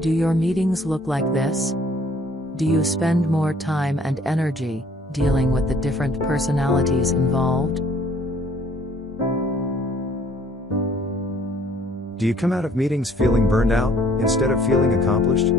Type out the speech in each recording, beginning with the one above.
Do your meetings look like this? Do you spend more time and energy dealing with the different personalities involved? Do you come out of meetings feeling burned out, instead of feeling accomplished?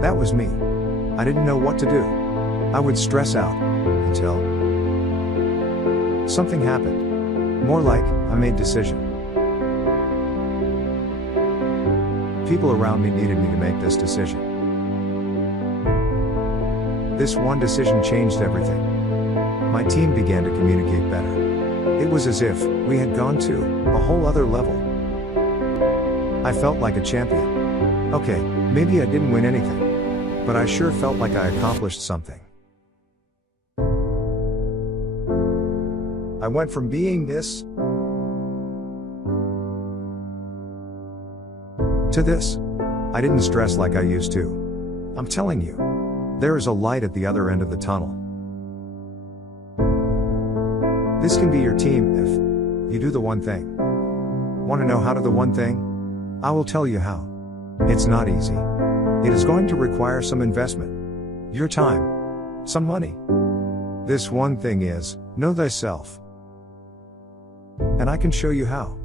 That was me. I didn't know what to do. I would stress out, until something happened. More like, I made decision. People around me needed me to make this decision. This one decision changed everything. My team began to communicate better. It was as if we had gone to a whole other level. I felt like a champion. Okay, maybe I didn't win anything, but I sure felt like I accomplished something. I went from being this to this. I didn't stress like I used to. I'm telling you, there is a light at the other end of the tunnel. This can be your team if you do the one thing. Want to know how to do the one thing? I will tell you how. It's not easy. It is going to require some investment. Your time. Some money. This one thing is, know thyself. And I can show you how.